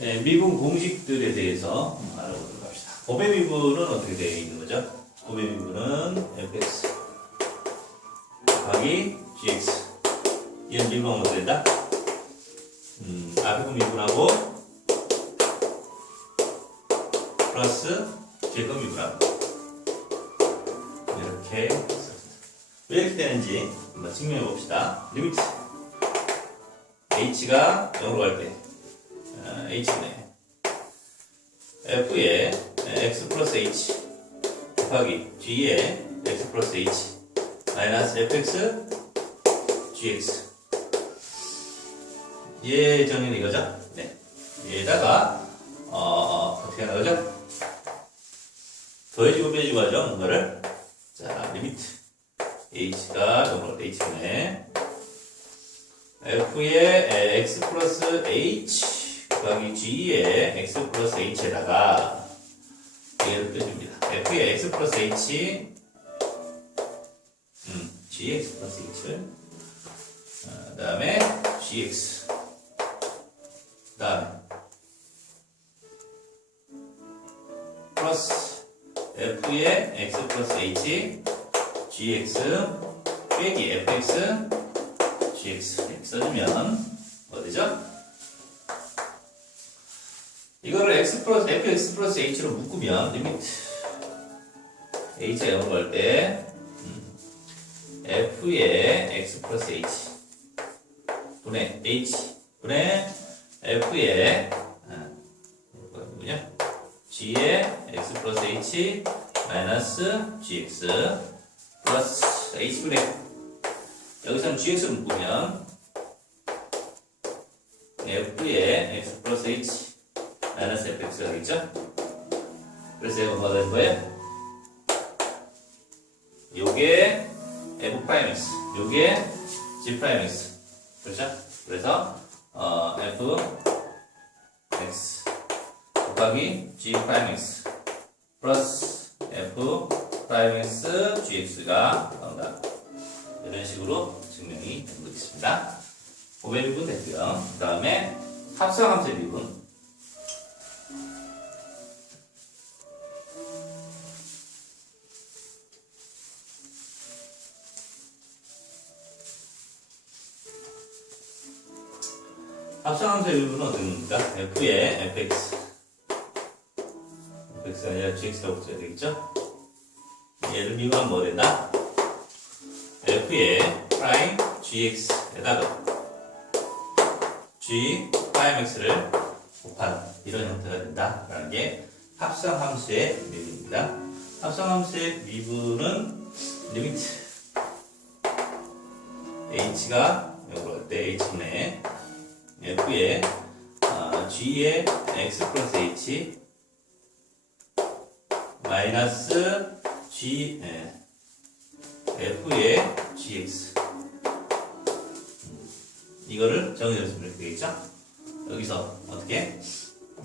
네, 미분 공식들에 대해서 알아보도록 합시다. 곱의 미분은 어떻게 되어 있는 거죠? 곱의 미분은 fx 곱하기 gx 이런 어떻게 된다? 음, 앞에 거 미분하고 플러스 뒤에 거 미분하고 이렇게. 왜 이렇게 되는지 한번 증명해 봅시다. 리미트 h가 0으로 갈때 아, h네 f의 x 플러스 h 곱하기 g의 x 플러스 h 마이너스 fx gx 얘 정의는 이거죠? 네. 얘에다가 어, 어떻게 하는 거죠? 더해주고 빼주고 하죠, 뭔가를. 자, 리미트. h가 0으로 돼 h네 f의 x 플러스 h 곱하기 g의 x 플러스 h에다가 얘를 빼줍니다. f의 x 플러스 h 음, gx 플러스 h를 그 다음에 gx 그 다음에 플러스 f의 x 플러스 h gx 빼기 fx gx 써주면 뭐 되죠? 이거를 x 플러스 fx 플러스 h로 묶으면 리미트 h가 0으로 갈때 음, f의 x 플러스 h 분의 h 분의 f의 아, 뭐냐 g의 x 플러스 h 마이너스 gx 플러스 h분의 여기서는 gx를 묶으면 f의 x 플러스 h 되겠죠? 그래서 이거 뭐가 되는 거예요? 요게 f 프라임 x 요게 g 프라임 x 그렇죠? 그래서 어, f x 곱하기 g 프라임 x 플러스 f 프라임 x gx가 나온다. 이런 식으로 증명이 되겠습니다. 고배 미분 됐고요. 그 다음에 합성함수의 미분. 합성함수의 미분은 어떤 겁니까? f의 fx fx가 아니라 gx라고 써야 되겠죠? 얘를 미분하면 뭐 된다? f의 프라임 gx에다가 g 프라임 x를 곱하는 이런 형태가 된다 라는 게 합성함수의 미분입니다. 합성함수의 미분은 리미트 h가 여기로 갈 때 h분의 g의 x 플러스 h 마이너스 g 예, f의 gx. 음, 이거를 정의해주면 이렇게 되겠죠? 여기서 어떻게?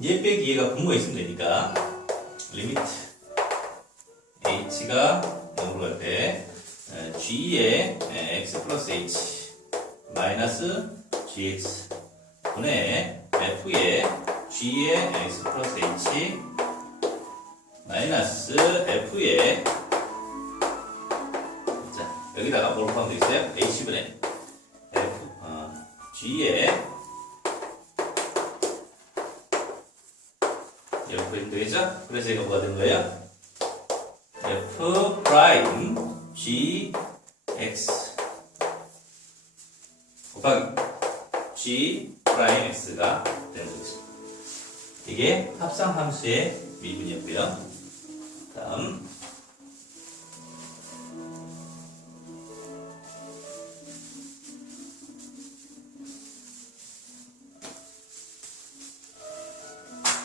얘 빼기 얘가 분모가 있으면 되니까 리미트 h가 0으로 갈 때 g의 x 플러스 h 마이너스 gx 분의 f의 g의 x 플러스 h 마이너스 f의 자 여기다가 뭘 포함되어 있어요? h분의 f 어, g의 이렇게 보이면 되겠죠? 그래서 이거 뭐가 된 거예요? f 프라임 g x 곱하기 g 프라임 x가 되는 거죠. 이게 합성함수의 미분이었고요. 다음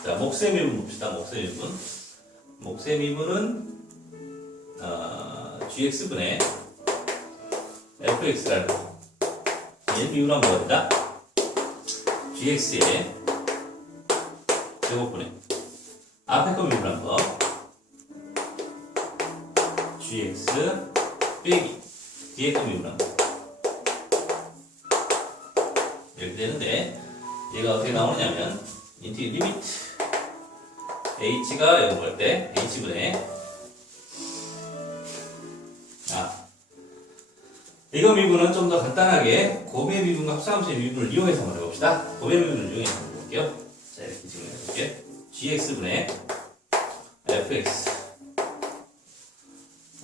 자 목세 미분 봅시다. 목세 미분 목세 미분은 어, gx분의 fx라는 얘 미분하면 뭐다? Gx의 제곱분의 앞에 거 미분한 거 gx 빼기 뒤에 거 미분한 거. 이렇게 되는데 얘가 어떻게 나오느냐면 인티 리미트 h가 0볼때 h분의 이거 미분은 좀 더 간단하게 고배 미분과 합성함수의 미분을 이용해서 한번 해봅시다. 고배 미분을 이용해서 한번 해볼게요. 자 이렇게 지금 해볼게요. gx분의 fx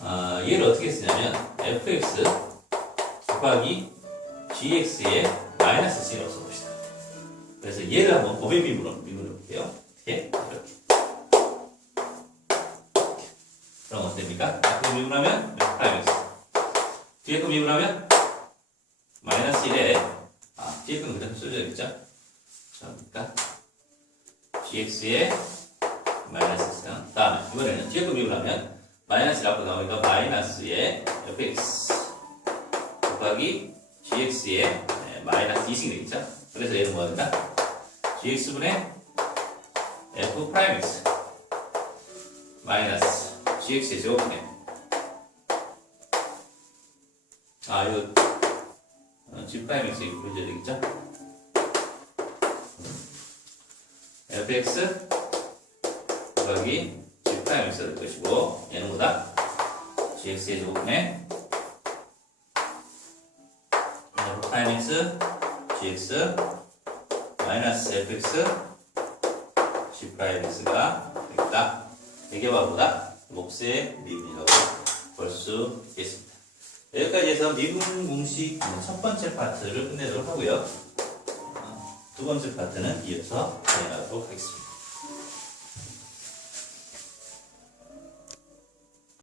아, 얘를 어떻게 쓰냐면 fx 곱하기 gx의 마이너스 c로 써봅시다. 그래서 얘를 한번 고배 미분으로 미분해 볼게요. 어떻게? 이렇게. 그럼 어떻게 됩니까? 앞으로 미분하면 x 뒤에 거 미분하면 마이너스 1에 아 뒤에 건 그대로 써줘야겠죠? 자, 그러니까 gx의 마이너스 3 다음에 이번에는 뒤에 거 미분하면 마이너스 1 앞으로 나오니까 마이너스의 fx 곱하기 gx의 네, 마이너스 2씩 되겠죠? 그래서 얘는 뭐가 된다? gx분의 f 프라임 x 마이너스 gx의 제곱분의 아 이거 어, 프라임 x 이거 보여줘야 되겠죠? fx 곱하기 프라임 x가 될 것이고 얘는 뭐다? gx의 제곱분의 f 프라임 x gx 마이너스 fx g 프라임 x가 바로 뭐다? 몫의 미분이라고 볼 수 있겠습니다. 여기까지 해서 미분 공식 첫 번째 파트를 끝내도록 하고요. 어, 두 번째 파트는 이어서 진행하도록 하겠습니다.